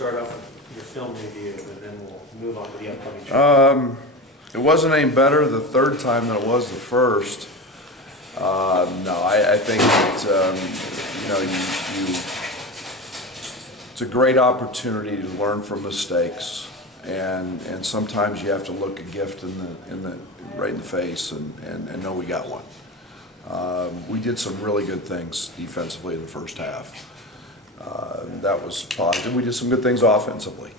start off with your film review, and then we'll move on to the upcoming show. It wasn't any better the third time than it was the first. No, I think that, it's a great opportunity to learn from mistakes, and sometimes you have to look a gift right in the face and know we got one. We did some really good things defensively in the first half. That was positive. We did some good things offensively.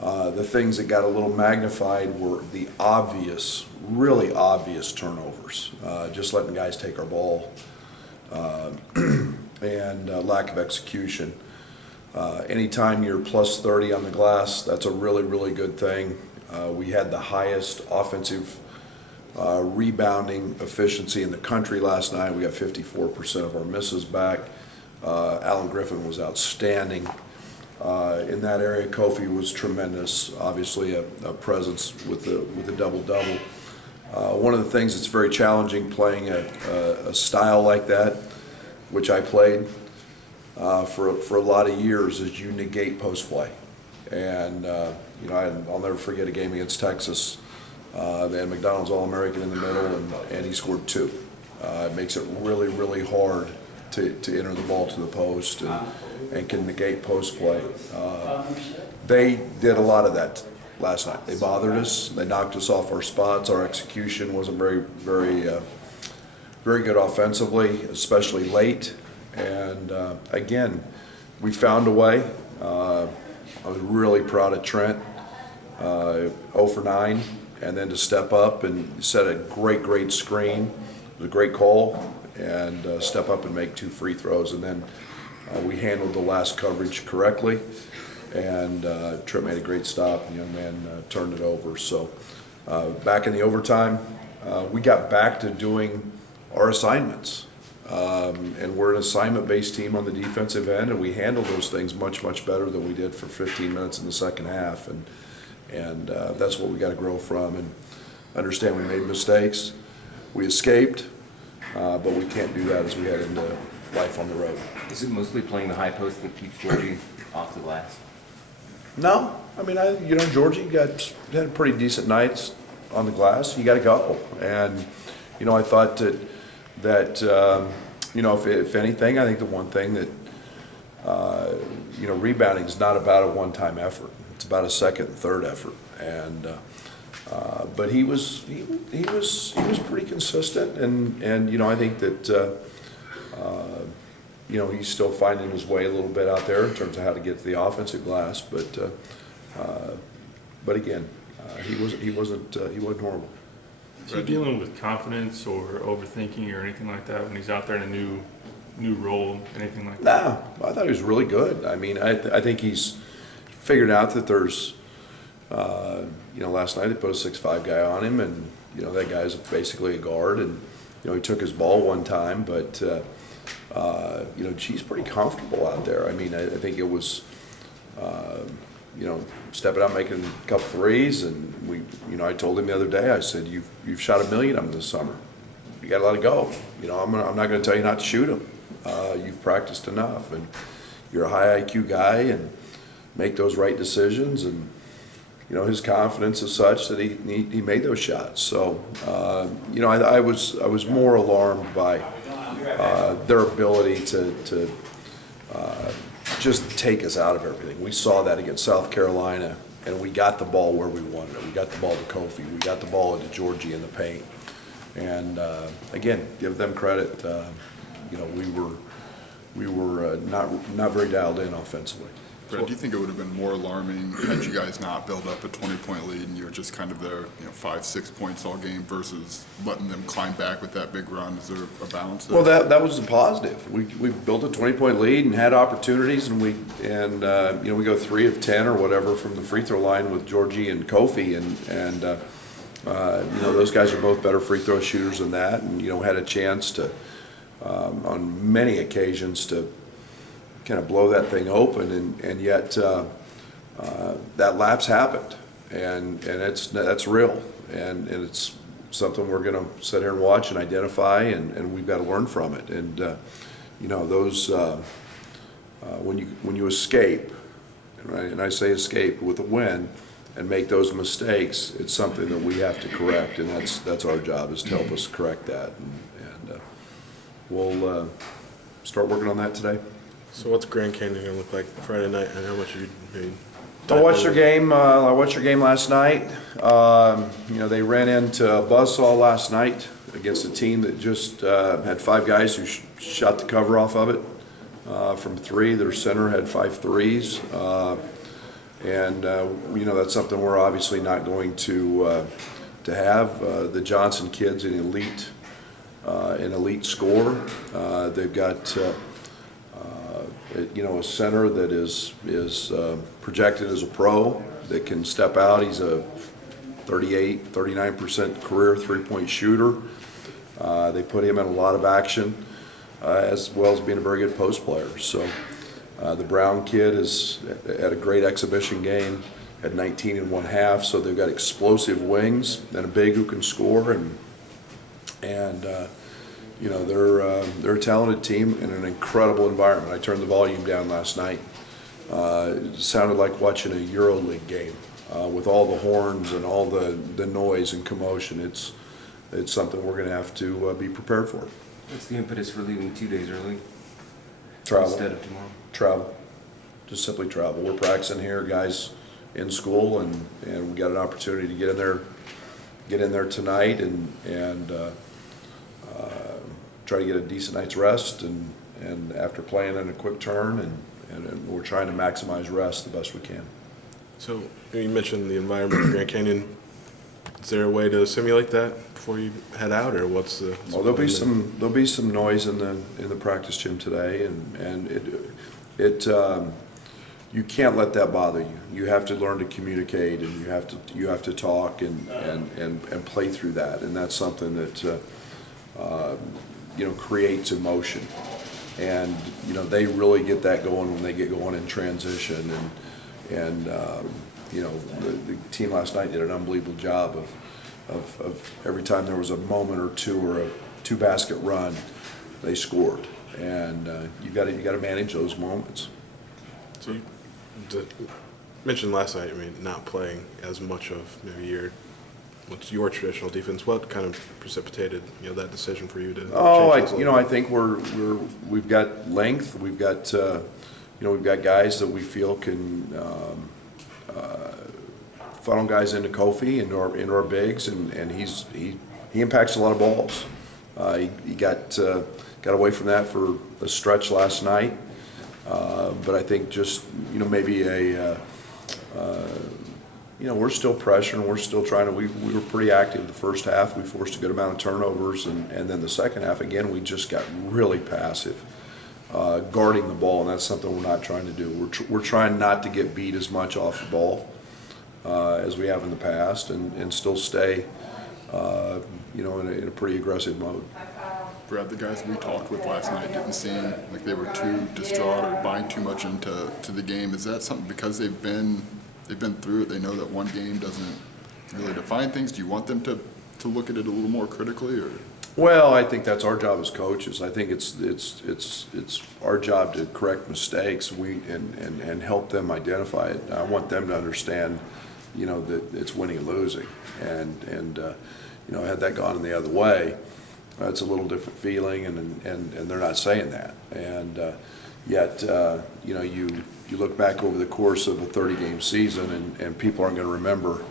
The things that got a little magnified were the obvious, really obvious turnovers. Just letting guys take our ball and lack of execution. Anytime you're plus 30 on the glass, that's a really, really good thing. We had the highest offensive rebounding efficiency in the country last night. We got 54% of our misses back. Alan Griffin was outstanding in that area. Kofi was tremendous, obviously a presence with the double-double. One of the things that's very challenging playing a style like that, which I played for a lot of years, is you negate post play. And I'll never forget a game against Texas. They had McDonald's All-American in the middle, and he scored 2. It makes it really, really hard to enter the ball to the post and can negate post play. They did a lot of that last night. They bothered us. They knocked us off our spots. Our execution wasn't very good offensively, especially late. And again, we found a way. I was really proud of Trent, 0 for 9, and then to step up and set a great screen. It was a great call, and step up and make 2 free throws. And then we handled the last coverage correctly, and Trent made a great stop. The young man turned it over. So back in the overtime, we got back to doing our assignments. And we're an assignment-based team on the defensive end, and we handled those things much better than we did for 15 minutes in the second half. And that's what we got to grow from and understand. We made mistakes. We escaped, but we can't do that as we head into life on the road. Is it mostly playing the high post that keeps Georgie off the glass? No, I mean, Georgie had pretty decent nights on the glass. You got to go, and I thought that if anything, I think the one thing that rebounding is not about a one-time effort. It's about a second and third effort, and but he was pretty consistent, and I think that he's still finding his way a little bit out there in terms of how to get to the offensive glass, but again, he wasn't horrible. Is he dealing with confidence or overthinking or anything like that when he's out there in a new role, anything like that? No, I thought he was really good. I mean, I think he's figured out that there's, last night they put a 6'5" guy on him, and that guy's basically a guard, and he took his ball one time, but he's pretty comfortable out there. I mean, I think it was, stepping out, making a couple threes, and I told him the other day, I said, you've shot 1 million of them this summer. You got to let it go. I'm not going to tell you not to shoot them. You've practiced enough, and you're a high IQ guy, and make those right decisions. And his confidence is such that he made those shots. So I was more alarmed by their ability to just take us out of everything. We saw that against South Carolina, and we got the ball where we wanted it. We got the ball to Kofi. We got the ball into Georgie in the paint. And again, give them credit. We were not very dialed in offensively. Brett, do you think it would have been more alarming had you guys not built up a 20-point lead and you were just kind of there, 5-6 points all game versus letting them climb back with that big run? Is there a balance there? Well, that was the positive. We built a 20-point lead and had opportunities, and we go 3 of 10 or whatever from the free throw line with Georgie and Kofi, and those guys are both better free throw shooters than that, and had a chance to on many occasions to kind of blow that thing open, and yet that lapse happened, and that's real, and it's something we're going to sit here and watch and identify, and we've got to learn from it. And those when you escape, right? And I say escape with a win and make those mistakes. It's something that we have to correct, and that's our job, is to help us correct that. And we'll start working on that today. So what's Grand Canyon gonna look like Friday night, and how much you maybe? I watched their game. I watched their game last night. They ran into a buzzsaw last night against a team that just had 5 guys who shot the cover off of it from 3. Their center had 5 threes, and that's something we're obviously not going to have. The Johnson kid's an elite scorer. They've got a center that is projected as a pro that can step out. He's a 39% career three-point shooter. They put him in a lot of action, as well as being a very good post player. So the Brown kid had a great exhibition game, had 19 in 1/2. So they've got explosive wings and a big who can score, and they're a talented team in an incredible environment. I turned the volume down last night. It sounded like watching a EuroLeague game with all the horns and all the noise and commotion. It's something we're going to have to be prepared for. What's the impetus for leaving 2 days early Travel. instead of tomorrow? Travel. Just simply travel. We're practicing here, guys in school, and we got an opportunity to get in there tonight and try to get a decent night's rest, and after playing in a quick turn, and we're trying to maximize rest the best we can. So you mentioned the environment of Grand Canyon. Is there a way to simulate that before you head out, or what's the? Well, there'll be some noise in the practice gym today, and you can't let that bother you. You have to learn to communicate, and you have to talk and play through that, and that's something that creates emotion. And they really get that going when they get going in transition, and the team last night did an unbelievable job of every time there was a moment or two or a 2-basket run, they scored, and you got to manage those moments. So you mentioned last night, not playing as much of maybe what's your traditional defense. What kind of precipitated that decision for you to? I think we've got length. We've got guys that we feel can funnel guys into Kofi, into our bigs, and he impacts a lot of balls. He got away from that for a stretch last night, but I think just maybe we're still pressuring, we're still trying to, we were pretty active the first half. We forced a good amount of turnovers, and then the second half, again, we just got really passive, guarding the ball, and that's something we're not trying to do. We're trying not to get beat as much off the ball as we have in the past, and still stay, in a pretty aggressive mode. Brad, the guys we talked with last night didn't seem like they were too distraught or buying too much into the game. Is that something because they've been through it, they know that one game doesn't really define things? Do you want them to look at it a little more critically, or? Well, I think that's our job as coaches. I think it's our job to correct mistakes and help them identify it. I want them to understand, that it's winning and losing, and had that gone in the other way, it's a little different feeling, and they're not saying that, and yet you look back over the course of a 30-game season, and people aren't going to remember,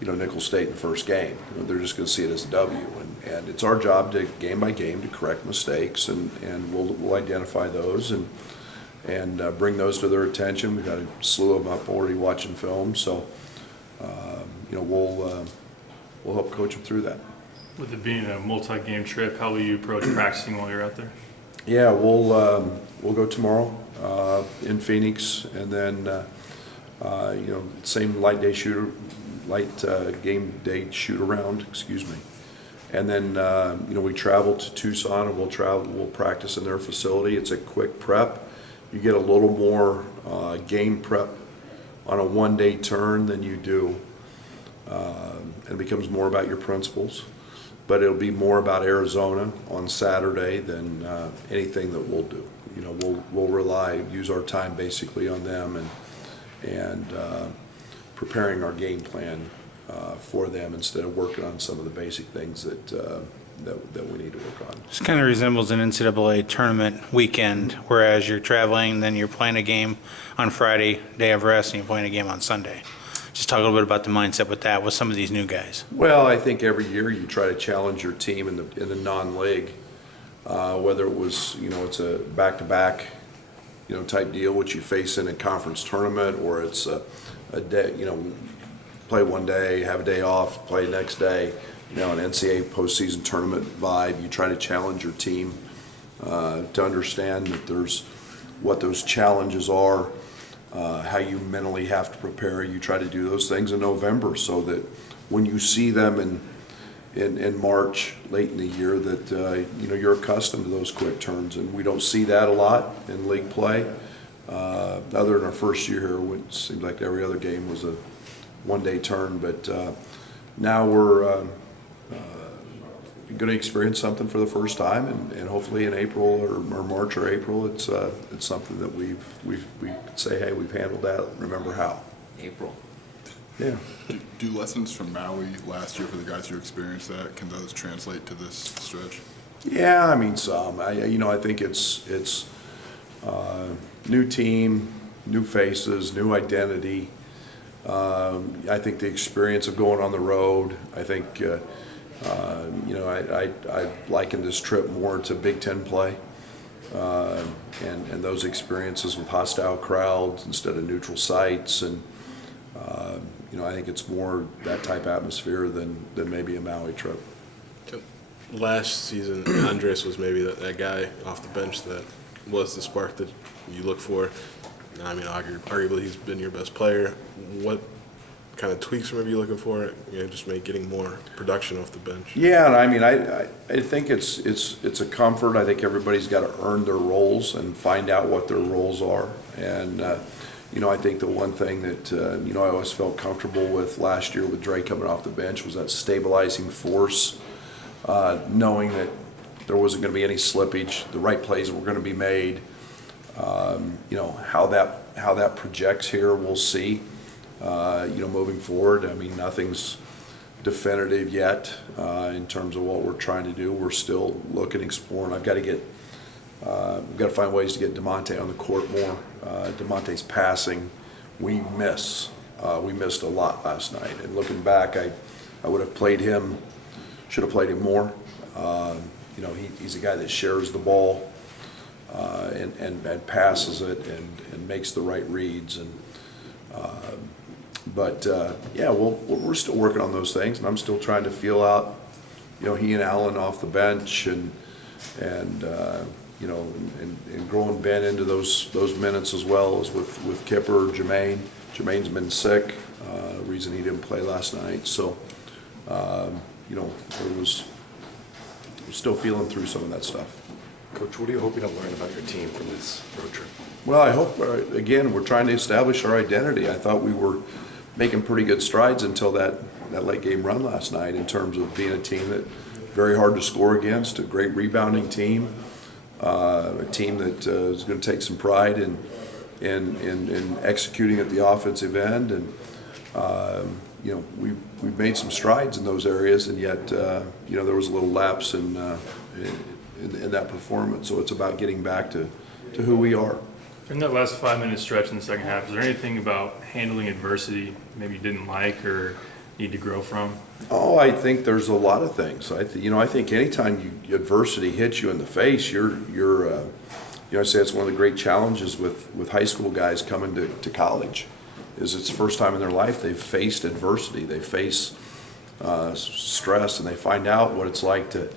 Nicholls State in the first game. They're just going to see it as a W, and it's our job to game by game to correct mistakes, and we'll identify those and bring those to their attention. We've got a slew of them up already watching film, so we'll help coach them through that. With it being a multi-game trip, how will you approach practicing while you're out there? Yeah, we'll go tomorrow in Phoenix, and then same light game day shoot around. Excuse me, and then we travel to Tucson, and we'll practice in their facility. It's a quick prep. You get a little more game prep on a one-day turn than you do, and it becomes more about your principles. But it'll be more about Arizona on Saturday than anything that we'll do. We'll use our time basically on them, and preparing our game plan for them instead of working on some of the basic things that we need to work on. This kind of resembles an NCAA tournament weekend, whereas you're traveling, then you're playing a game on Friday, day of rest, and you're playing a game on Sunday. Just talk a little bit about the mindset with that, with some of these new guys. Well, I think every year you try to challenge your team in the non-league, whether it was, it's a back-to-back, type deal, which you face in a conference tournament, or it's a day, play one day, have a day off, play the next day, an NCAA postseason tournament vibe. You try to challenge your team to understand that what those challenges are, how you mentally have to prepare. You try to do those things in November so that when you see them in March, late in the year, that you're accustomed to those quick turns, and we don't see that a lot in league play. Other than our first year here, it seemed like every other game was a one-day turn, but now we're going to experience something for the first time, and hopefully in April or March or April, it's something that we could say, hey, we've handled that. Remember how? April. Yeah. Do lessons from Maui last year for the guys who experienced that, can those translate to this stretch? Yeah, I mean some. I think it's new team, new faces, new identity. I think the experience of going on the road. I think I liken this trip more to Big Ten play, and those experiences with hostile crowds instead of neutral sites, and I think it's more that type of atmosphere than maybe a Maui trip. Last season, Andres was maybe that guy off the bench that was the spark that you look for. I mean, arguably he's been your best player. What kind of tweaks are maybe you looking for? Just getting more production off the bench. Yeah, and I mean, I think it's a comfort. I think everybody's got to earn their roles and find out what their roles are. And I think the one thing that I always felt comfortable with last year with Dre coming off the bench was that stabilizing force, knowing that there wasn't going to be any slippage, the right plays were going to be made. How that projects here, we'll see. Moving forward, I mean, nothing's definitive yet in terms of what we're trying to do. We're still looking, exploring. I've got to find ways to get DeMonte on the court more. DeMonte's passing, we missed a lot last night. And looking back, I would have played him, should have played him more. He's a guy that shares the ball and passes it and makes the right reads. But we're still working on those things, and I'm still trying to feel out, he and Allen off the bench, and growing Ben into those minutes as well as with Kipper, Jermaine. Jermaine's been sick, reason he didn't play last night. So, we're still feeling through some of that stuff. Coach, what are you hoping to learn about your team from this road trip? Well, I hope, again, we're trying to establish our identity. I thought we were making pretty good strides until that late game run last night in terms of being a team that very hard to score against, a great rebounding team, a team that is going to take some pride in executing at the offensive end. And, we've made some strides in those areas, and yet, there was a little lapse in that performance. So it's about getting back to who we are. In that last 5-minute stretch in the second half, is there anything about handling adversity maybe you didn't like or need to grow from? Oh, I think there's a lot of things. I think anytime adversity hits you in the face, I say it's one of the great challenges with high school guys coming to college, is it's the first time in their life they've faced adversity. They face stress, and they find out what it's like to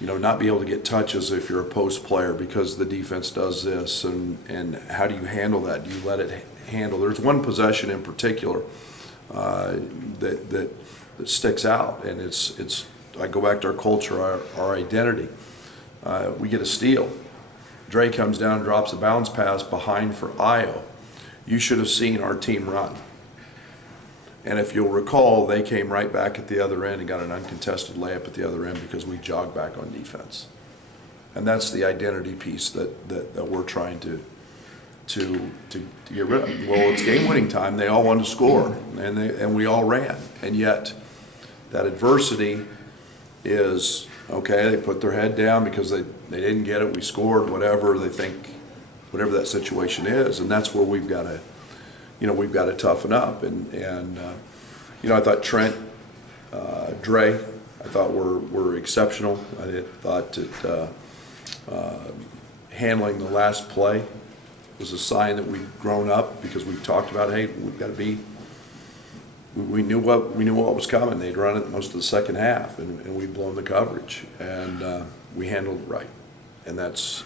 not be able to get touches if you're a post player because the defense does this, and how do you handle that? Do you let it handle? There's one possession in particular that sticks out, and it's I go back to our culture, our identity. We get a steal. Dre comes down and drops a bounce pass behind for Io. You should have seen our team run. And if you'll recall, they came right back at the other end and got an uncontested layup at the other end because we jogged back on defense. And that's the identity piece that we're trying to to get rid of them. Well, it's game-winning time. They all wanted to score, and we all ran. And yet, that adversity is, okay, they put their head down because they didn't get it, we scored, whatever, they think, whatever that situation is, and that's where we've got to toughen up. And I thought Trent, Dre, I thought were exceptional. I thought that handling the last play was a sign that we've grown up, because we've talked about, hey, we've got to be. We knew what was coming. They'd run it most of the second half, and we'd blown the coverage, and we handled it right. And that's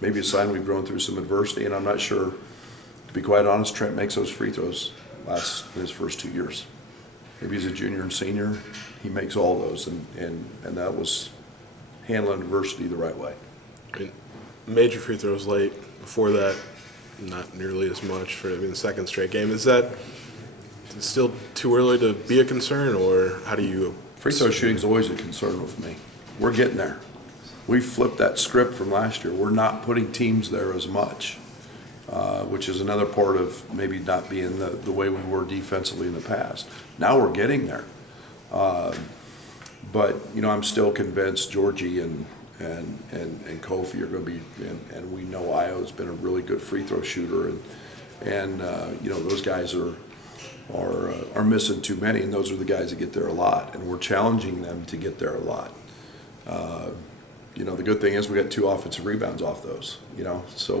maybe a sign we've grown through some adversity. And I'm not sure, to be quite honest, Trent makes those free throws in his first 2 years. Maybe he's a junior and senior. He makes all those, and that was handling adversity the right way. Major free throws late. Before that, not nearly as much for the second straight game. Is that still too early to be a concern, or how do you? Free throw shooting is always a concern with me. We're getting there. We flipped that script from last year. We're not putting teams there as much, which is another part of maybe not being the way we were defensively in the past. Now we're getting there. But, I'm still convinced Georgie and Kofi are going to be, and we know Io's been a really good free throw shooter, and those guys are missing too many, and those are the guys that get there a lot, and we're challenging them to get there a lot. The good thing is we got 2 offensive rebounds off those, so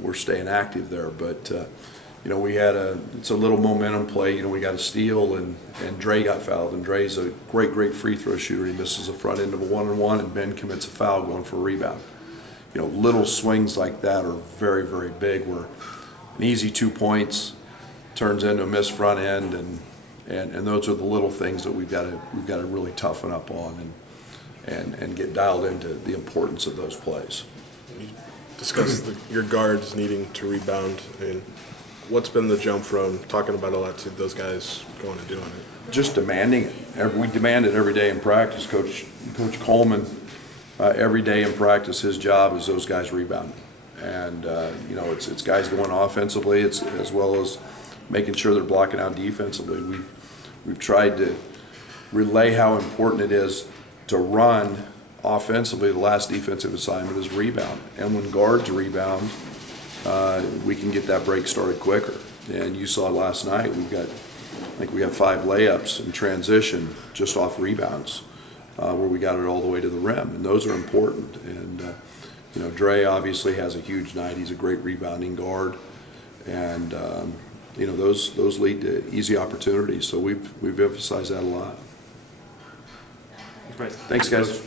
we're staying active there. But it's a little momentum play. We got a steal, and Dre got fouled, and Dre's a great free throw shooter. He misses the front end of a 1-on-1, and Ben commits a foul going for a rebound. Little swings like that are very, very big, where an easy 2 points turns into a missed front end, and those are the little things that we've got to really toughen up on and get dialed into the importance of those plays. You discussed your guards needing to rebound. What's been the jump from talking about a lot to those guys going and doing it? Just demanding it. We demand it every day in practice. Coach Coleman, every day in practice, his job is those guys rebounding. And, it's guys going offensively, as well as making sure they're blocking out defensively. We've tried to relay how important it is to run offensively. The last defensive assignment is rebound. And when guards rebound, we can get that break started quicker. And you saw last night, I think we have 5 layups in transition just off rebounds, where we got it all the way to the rim, and those are important. And Dre obviously has a huge night. He's a great rebounding guard, and those lead to easy opportunities. So we've emphasized that a lot. Great. Thanks, guys.